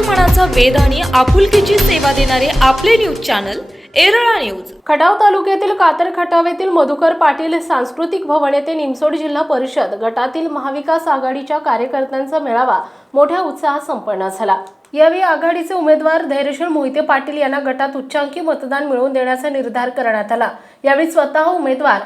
मनाचा वेद आणि आपुलकीची सेवा देणारे आपले न्यूज चॅनल एरळा न्यूज. खटाव तालुक्यातील कातर खटाव येथील मधुकर पाटील सांस्कृतिक भवन येथे निमसोड जिल्हा परिषद गटातील महाविकास आघाडीच्या कार्यकर्त्यांचा मेळावा मोठ्या उत्साहात संपन्न झाला. यावेळी आघाडीचे उमेदवार धैर्यशील मोहिते पाटील यांना गटात उच्चांकी मतदान मिळवून देण्याचा निर्धार करण्यात आला. यावेळी स्वतः उमेदवार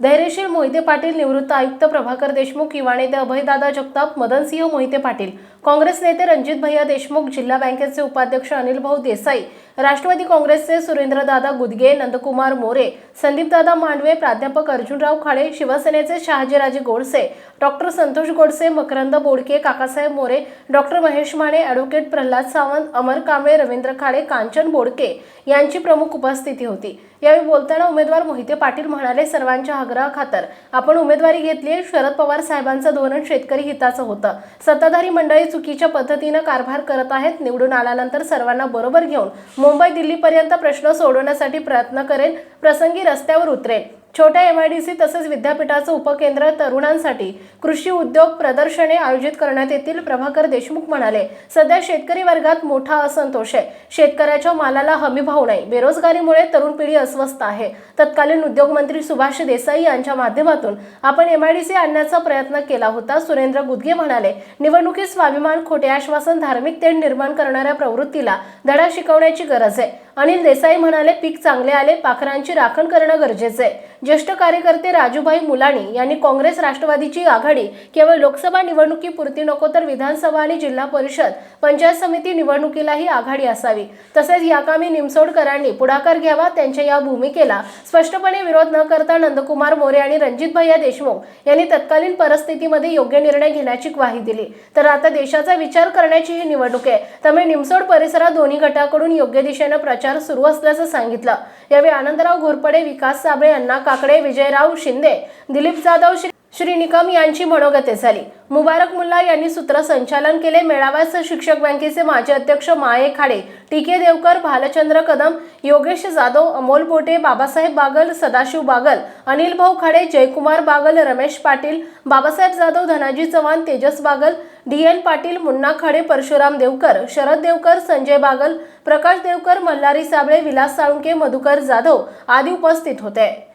धैर्यशील मोहिते पाटील निवृत्त आयुक्त प्रभाकर देशमुख युवा नेते अभयदादा जगताप मदनसिंह मोहिते पाटील. काँग्रेस नेते रणजित भैया देशमुख जिल्हा बँकेचे उपाध्यक्ष अनिल भाऊ देसाई राष्ट्रवादी काँग्रेसचे सुरेंद्रदादा गुदगे नंदकुमार मोरे संदीपदादा मांडवे प्राध्यापक अर्जुनराव खाडे शिवसेनेचे Shahajiraje Godse doctor Santosh Godse Makarand Bodke Kakasaheb More doctor Mahesh Mane advocate Pralhad Sawant Amar Kamble Ravindra Khade Kanchan Bodke यांची प्रमुख उपस्थिती होती. यावेळी बोलताना उमेदवार मोहिते पाटील म्हणाले सर्वांच्या आग्रहाखातर आपण उमेदवारी घेतली शरद पवार साहेबांचं धोरण शेतकरी हिताचं होतं. सत्ताधारी मंडळी चुकीच्या पद्धतीनं कारभार करत आहेत. निवडून आल्यानंतर सर्वांना बरोबर घेऊन मुंबई दिल्लीपर्यंत प्रश्न सोडवण्यासाठी प्रयत्न करेन प्रसंगी रस्त्यावर उतरेन छोट्या एम आय डी सी तसेच विद्यापीठाचं उपकेंद्र तरुणांसाठी कृषी उद्योग प्रदर्शने आयोजित करण्यात येतील प्रभाकर देशमुख म्हणाले. सध्या शेतकरी वर्गात मोठा असंतोष आहे. शेतकऱ्याच्या मालाला हमी भाव नाही. बेरोजगारीमुळे तरुण पिढी अस्वस्थ आहे. तत्कालीन उद्योगमंत्री सुभाष देसाई यांच्या माध्यमातून आपण एम आय डी सी आणण्याचा प्रयत्न केला होता. सुरेंद्र गुदगे म्हणाले निवडणुकीत स्वाभिमान खोटे आश्वासन धार्मिक तेढ निर्माण करणाऱ्या प्रवृत्तीला धडा शिकवण्याची गरज आहे. अनिल देसाई म्हणाले पीक चांगले आले पाखरांची राखण करणं गरजेचं आहे. ज्येष्ठ कार्यकर्ते राजूभाई मुलाणी यांनी काँग्रेस राष्ट्रवादीची आघाडी केवळ लोकसभा निवडणुकीपुरती नको तर विधानसभा आणि जिल्हा परिषद पंचायत समिती निवडणुकीलाही आघाडी असावी. तसेच याकामी निमसोडकरांनी पुढाकार घ्यावा त्यांच्या या भूमिकेला स्पष्टपणे विरोध न करता नंदकुमार मोरे आणि रणजित भैया देशमुख यांनी तत्कालीन परिस्थितीमध्ये योग्य निर्णय घेण्याची ग्वाही दिली. तर आता देशाचा विचार करण्याची ही निवडणूक आहे. त्यामुळे निमसोड परिसरात दोन्ही गटाकडून योग्य दिशेनं प्रचार सुरू असल्याचं सांगितलं. यावेळी आनंदराव घोरपडे विकास साबळे अण्णा काकडे विजयराव शिंदे दिलीप जाधव श्री श्री निकम यांची मनोगते झाली. मुबारक मुल्ला यांनी सूत्रसंचालन केले. मेळाव्यास शिक्षक बँकेचे माजी अध्यक्ष माये खाडे टीके देवकर भालचंद्र कदम योगेश जाधव अमोल पोटे बाबासाहेब बागल सदाशिव बागल अनिल भाऊ खाडे जयकुमार बागल रमेश पाटील बाबासाहेब जाधव धनाजी चव्हाण तेजस बागल डी एन पाटील मुन्ना खाडे परशुराम देवकर शरद देवकर संजय बागल प्रकाश देवकर मल्हारी साबळे विलास साळुंके मधुकर जाधव आदी उपस्थित होते.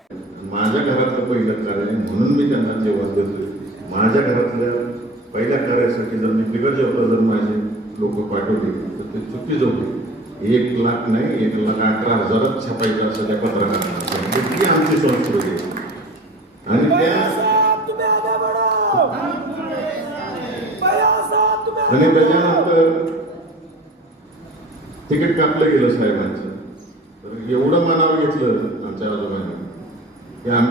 माझ्या घरातलं पहिलं कार्य आहे म्हणून मी त्यांना जेवण देतोय. माझ्या घरातल्या पहिल्या कार्यासाठी जर मी बिगर जेवता जर माझे लोक पाठवले तर ते चुकी होते एक लाख नाही एक लाख अकरा हजारच छापायचं असं त्या पत्रकारांना इतकी म्हणजे आमची संस्कृती आहे. आणि त्या आणि त्याच्यानंतर तिकीट कापलं गेलं साहेबांचं. तर एवढं मनावर घेतलं आमच्या आजोबांनी. हे आम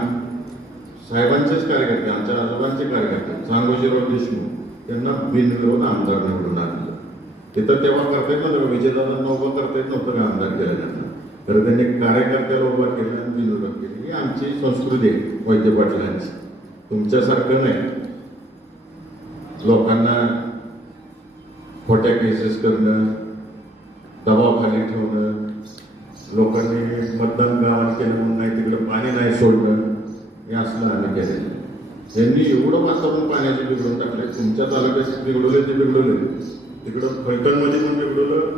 साहेबांचेच कार्यकर्ते आमच्या आजोबांचे कार्यकर्ते सांगोजीराव देशमुख यांना बिनविरोध आमदार निवडून आणलं. ते तर तेव्हा करता येत नव्हतं विजयदादांना उभं करता येत नव्हतं का आमदार केल्यानंतर तर त्यांनी कार्यकर्त्याला उभा केलं आणि बिनविरोध केली. ही आमची संस्कृती आहे वैद्य पाटलांची. तुमच्यासारखं नाही. लोकांना खोट्या केसेस करणं दबावाखाली ठेवणं लोकांनी मतदान गावात केलं म्हणून नाही तिकडे पाणी नाही सोडलं हे असलं आम्ही केलेलं यांनी एवढं वातावरण पाण्याचे बिघडून टाकले तुमच्या तालुक्यात बिघडवले ते बिघडवले. तिकडं फलटणमध्ये पण बिघडवलं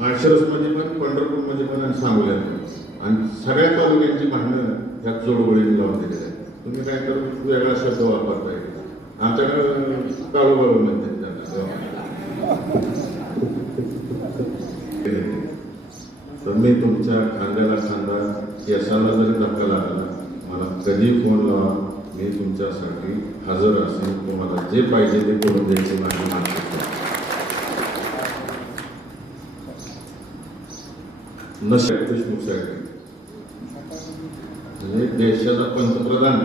माळशिरसमध्ये पण पंढरपूरमध्ये पण आणि सांगोल्यात. आणि सगळ्या तालुक्यांची भांडणं ह्या जोडगोळीने लावून दिलेल्या आहेत. तुम्ही काय तर वेगळा शब्द वापरताय. आमच्याकडं काळूबाळू म्हणते त्यांना तुम्ही मी तुमच्या खांद्याला खांदा यशाला जरी धक्का लागला मला कधी फोन लावा मी तुमच्यासाठी हजर असेल तुम्हाला जे पाहिजे ते करून द्यायची माझी मानसिकता देशमुख साहेब. म्हणजे देशाचा पंतप्रधान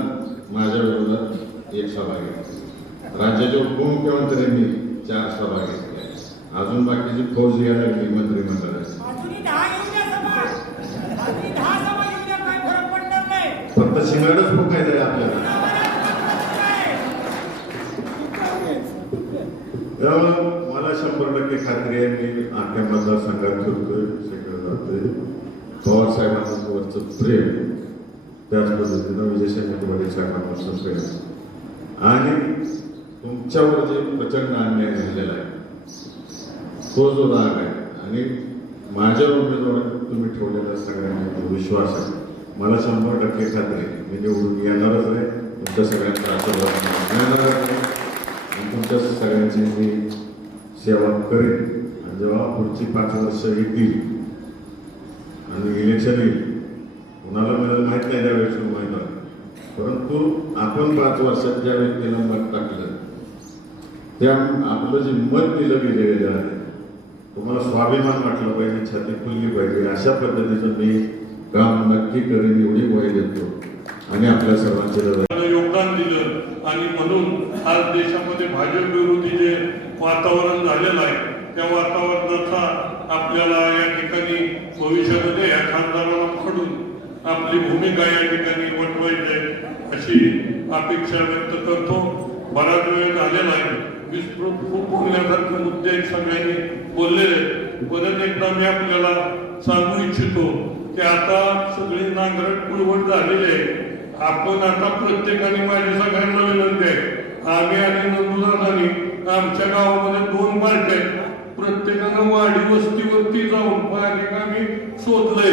माझ्या विरोधात एक सभा घेतली. राज्याच्या उपमुख्यमंत्र्यांनी चार सभा घेतल्या. अजून बाकीची फौज यायला लागली मंत्रिमंडळाची अजूनही दहा येऊ द्या सभा अजूनही दहा सभा येऊ द्या काय फरक पडणार नाही शिंगाडच फुकायचं आहे आपल्याला. त्यामुळं मला शंभर टक्के खात्री आहे मी आख्या मतदारसंघात फिरतोय सगळं जातोय. पवार साहेबांचं प्रेम त्याच पद्धतीनं विजय पाटील साहेबांवरचं प्रेम. आणि तुमच्यावर जे प्रचंड अन्याय झालेला आहे तो जो राग आहे आणि माझ्या उमेदवार तुम्ही ठेवलेला सगळ्यांना विश्वास आहे मला शंभर टक्के खात्री आहे. म्हणजे मी निवडून येणारच आहे तुमच्या सगळ्यांचा आशीर्वाद मिळणारच आहे आणि तुमच्या सगळ्यांची मी सेवा करेन. आणि जेव्हा पुढची पाच वर्ष येतील आणि इलेक्शन येईल कुणाला मिळेल माहीत नाही त्यावेळेस उमेदवार परंतु आपण पाच वर्षात ज्या व्यक्तीला मत टाकलं त्या आपलं जे मत दिलं गेलेलं आहे तुम्हाला स्वाभिमान वाटलं पाहिजे छाती खुलली पाहिजे. अशा पद्धतीचं मी काम नक्की करेन एवढी ग्वाही देतो. आणि आपल्या सर्वांची योगदान दिलं. आणि म्हणून आज देशामध्ये भाजप विरोधी जे वातावरण झालेलं आहे त्या वातावरणाचा आपल्याला या ठिकाणी भविष्यामध्ये या खासदाराला पकडून आपली भूमिका या ठिकाणी वटवायची आहे अशी अपेक्षा व्यक्त करतो. बराच वेळ झालेला आहे. विस्तृत खूप बोलण्यासारखे मुद्दे सगळ्यांनी बोललेले परत एकदा मी आपल्याला सांगू इच्छितो की आता सगळी नांगरट पुळवट झालेली आहे. आपण आता प्रत्येकाने माझी सगळ्यांना विनंती आहे. आम्ही आणि नंदुदारांनी आमच्या गावामध्ये दोन पार्ट्या आहेत. प्रत्येकानं वाडी वस्तीवरती जाऊन पाहिजे आम्ही शोधलंय.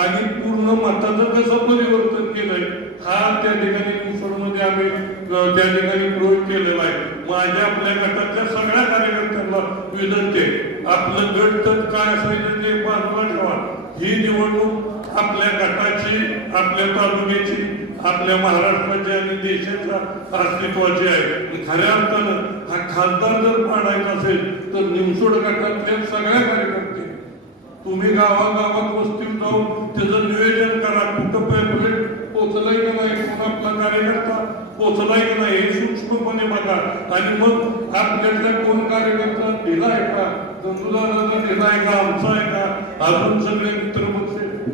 आणि पूर्ण मताचं कसं परिवर्तन केलंय हा त्या ठिकाणी मुसळमध्ये आम्ही त्या ठिकाणी प्रयोग केलेला आहे. माझ्या आपल्या गटातल्या सगळ्या कार्यकर्त्यांना विनंती आहे. आपलं गट तर काय असायचं ते बाजूला ठेवा. ही निवडणूक आपल्या गटाची आपल्या तालुक्याची आपल्या महाराष्ट्राची आणि देशाच्या अस्तित्वाची आहे. खऱ्या अर्थानं हा खासदार जर पाडायचा असेल तर निमसोड गटातल्या सगळ्या कार्यकर्ते तुम्ही गावागावात वस्तीत जाऊन त्याचं नियोजन करा. कुठं पॅम्पलेट पोचलाय का नाही? कोण आपला कार्यकर्ता? पोचलाय का नाही? हे सूक्ष्मपणे बघा. आणि मग आपल्यातल्या कोण कार्यकर्ता? दिलाय का? चंद्रदाराचा दिलाय का? आमचा आहे का? अजून सगळे मित्र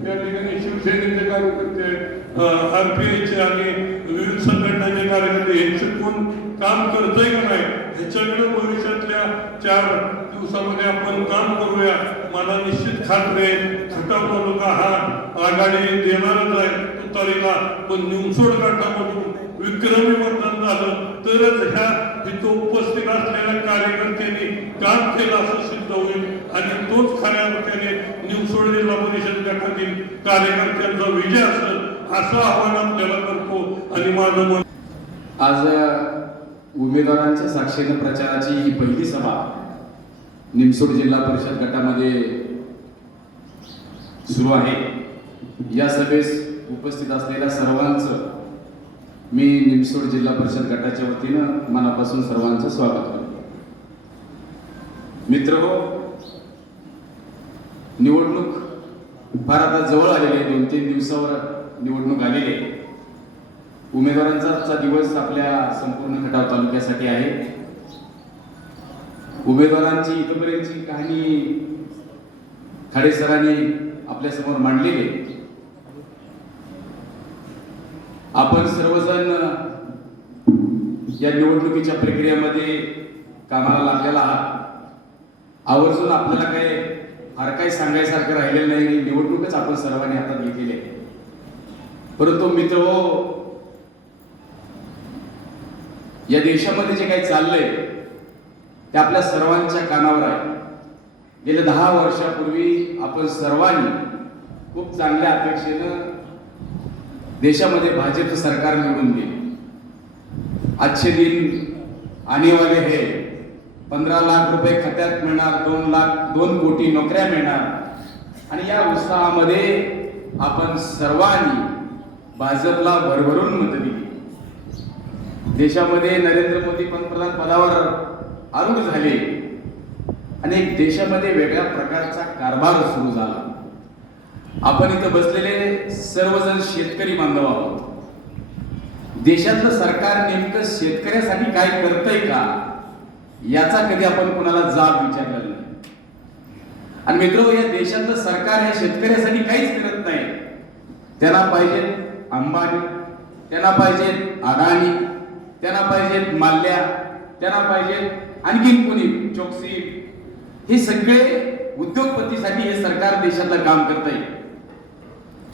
त्या ठिकाणी शिवसेनेचे कार्यकर्ते आहेत आरपीआयचे आणि विविध संघटनांचे कार्यकर्ते यांचे कोण काम करतंय का नाही ह्याच्याकडे भविष्यातल्या चार दिवसामध्ये आपण काम करूया. मला निश्चित खात्री आहे खटाव तालुका हा आघाडी देणारच आहे. तुतारीला पण निमसोड काठामधून विक्रमी मतदान झालं तरच ह्या इथं उपस्थित असलेल्या कार्यकर्त्यांनी काम केलं असं सिद्ध होईल आणि तोच खऱ्या अर्थाने निमसोड जिल्हा परिषद गटातील कार्यकर्त्यांचा विजय असेल असं आव्हान आपल्याला करतो. आणि माझं मन आज उमेदवारांच्या साक्षीनं प्रचाराची ही पहिली सभा निमसोड जिल्हा परिषद गटामध्ये सुरू आहे. या सभेस उपस्थित असलेल्या सर्वांचं मी निमसोड जिल्हा परिषद गटाच्या वतीनं मनापासून सर्वांचं स्वागत करतो. मित्र हो निवडणूक फार आता जवळ आलेली आहे दोन तीन दिवसावर निवडणूक आलेली आहे. उमेदवारांचा दिवस आपल्या संपूर्ण खटाव तालुक्यासाठी आहे. उमेदवारांची इथपर्यंतची कहाणी खाडे सरांनी आपल्यासमोर मांडलेली आहे. आपण सर्वजण या निवडणुकीच्या प्रक्रियेमध्ये कामाला लागलेला आहात. आवर्जून आपल्याला काय फार काही सांगायसारखं राहिलेलं नाही. निवडणूकच आपण सर्वांनी हातात घेतलेली आहे. परंतु मित्र हो या देशामध्ये जे काही चाललंय ते आपल्या सर्वांच्या कानावर आहे. गेल्या दहा वर्षापूर्वी आपण सर्वांनी खूप चांगल्या अपेक्षेनं देशामध्ये भाजपचं सरकार निवडून गेले. आजचे दिन आणिवाले हे. पंधरा लाख रुपये खात्यात मिळणार दोन लाख दोन कोटी नोकऱ्या मिळणार. आणि या उत्साहामध्ये आपण सर्वांनी भाजपला भरभरून मत दिली. देशामध्ये नरेंद्र मोदी पंतप्रधान पदावर आरूढ झाले. आणि देशामध्ये वेगळ्या प्रकारचा कारभार सुरू झाला. आपण इथं बसलेले सर्वजण शेतकरी बांधव आहोत. देशातलं सरकार नेमकं शेतकऱ्यासाठी काय करतंय का याचा कधी आपण कोणाला जाब विचारलेला नाही. आणि मित्र या देशातलं सरकार हे शेतकऱ्यासाठी काहीच करत नाही. त्यांना पाहिजेत अंबानी त्यांना पाहिजेत अदानी त्यांना पाहिजेत माल्या त्यांना पाहिजेत आणखीन कोणी चोक्सी. हे सगळे उद्योगपतीसाठी हे सरकार देशातलं काम करत आहे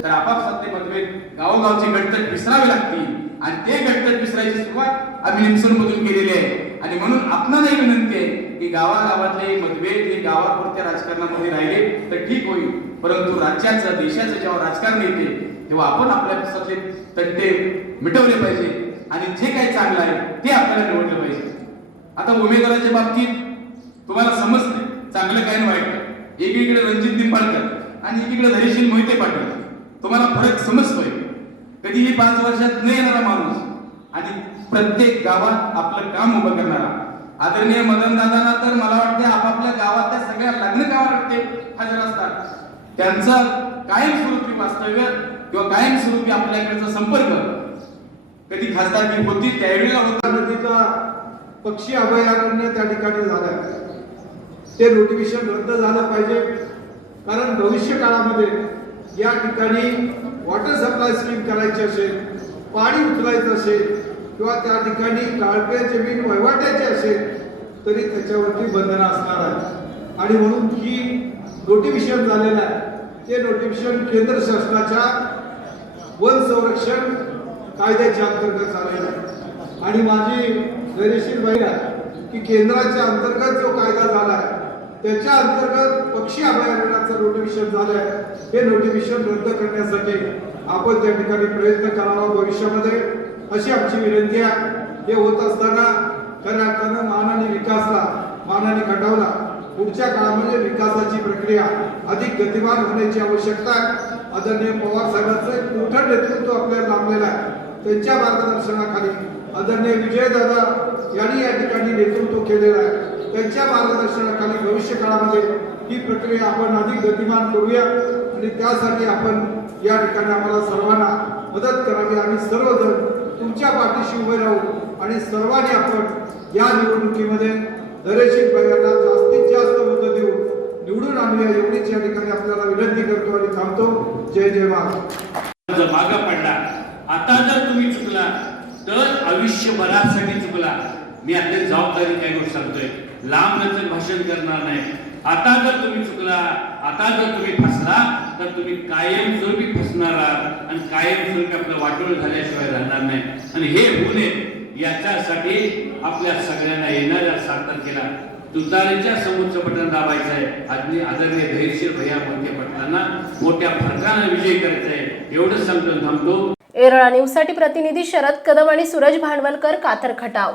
तर आपापसातले मतभेद गावोगावचे गटतट विसरावे लागतील. आणि ते गटगट विसरायची सुरुवात आम्ही निमसोडमधून केलेली आहे. आणि म्हणून आपणालाही विनंती आहे की गावागावातले मतभेद हे गावापुरत्या राजकारणामध्ये राहिले तर ठीक होईल. परंतु राज्याचं देशाचं जेव्हा राजकारण येते तेव्हा आपण आपल्या पक्षातले मिटवले पाहिजे. आणि जे काही चांगलं आहे ते आपल्याला निवडलं पाहिजे. आता उमेदवाराच्या बाबतीत तुम्हाला समजते चांगलं काय वाईट एकीकडे रणजित निंबाळकर आणि एकीकडे धैर्यशील मोहिते पाटील. तुम्हाला फरक समजतोय. कधीही पाच वर्षात न येणारा माणूस आणि प्रत्येक गावात आपलं काम उभं करणारा. आदरणीय मदन दादांना तर मला वाटते आपापल्या गावातल्या सगळ्या लग्न कामाकडे हजर असतात. त्यांचं कायमस्वरूपी वास्तव्य किंवा कायमस्वरूपी आपल्याकडचा संपर्क कधी खासदारकी होती त्यावेळेला होता. नदीचा पक्षी अभयारण्य त्या ठिकाणी झालाय. ते नोटिफिकेशन रद्द झालं पाहिजे. कारण भविष्य काळामध्ये या ठिकाणी वॉटर सप्लाय स्कीम करायची असेल पाणी उचलायचं असेल किंवा त्या ठिकाणी गाळपे जमीन वहिवाट्याची असेल तरी त्याच्यावरती बंधनं असणार आहे आणि म्हणून ही नोटिफिकेशन झालेलं आहे. ते नोटिफिकेशन केंद्र शासनाच्या वन संरक्षण कायद्याच्या अंतर्गत झालेलं आहे. आणि माझी धैर्यशील बहिण आहे की केंद्राच्या अंतर्गत जो कायदा झाला आहे त्याच्या अंतर्गत पक्षी अभयारण्याचं नोटिफिकेशन झालं आहे हे नोटिफिकेशन रद्द करण्यासाठी आपण त्या ठिकाणी प्रयत्न करावा भविष्यामध्ये. अशी आमची विनंती आहे. हे होत असताना खऱ्या अर्थानं मानाने विकासला मानाने खटावला पुढच्या काळामध्ये विकासाची प्रक्रिया अधिक गतिमान होण्याची आवश्यकता आहे. आदरणीय पवार साहेबांचं एक मोठं नेतृत्व आपल्याला लाभलेलं आहे. त्यांच्या मार्गदर्शनाखाली आदरणीय विजयदादा यांनी या ठिकाणी नेतृत्व केलेलं आहे. त्यांच्या मार्गदर्शनाखाली भविष्य काळामध्ये ही प्रक्रिया आपण अधिक गतिमान करूया आणि त्यासाठी आपण या ठिकाणी आम्हाला सर्वांना मदत करावी. आणि सर्वजण तुमच्या पाठीशी उभे राहू आणि सर्वांनी आपण या निवडणुकीमध्ये दरेशील प्रकारला जास्तीत जास्त मतं देऊन निवडून आणूया एवढीच या ठिकाणी आपल्याला विनंती करतो आणि थांबतो. जय जय महाराज. मागा पडला आता जर तुम्ही चुकला तर आयुष्यभरासाठी चुकला. मी आपली जबाबदारी काय गोष्ट सांगतोय? लांब लचक भाषण करणार नाही. आता जर तुम्ही चुकला आता जर तुम्ही फसला तर तुम्ही कायमस्वरूपी फसणार आहात आणि कायमस्वरूपी आपलं वाटोळ झाल्याशिवाय राहणार नाही. आणि हे होऊ नये याच्यासाठी आपल्या सगळ्यांना येणाऱ्या सात तारखेला तुतारीच्या समोरचं बटन दाबायचं आहे. आदरणीय आदरणीय धैर्यशील भैया मोठे पाटलांना मोठ्या फरकानं विजय करायचा आहे. एवढंच सांगतो थांबतो. एरळा न्यूजसाठी प्रतिनिधी शरद कदम आणि सूरज भांडवलकर कातर खटाव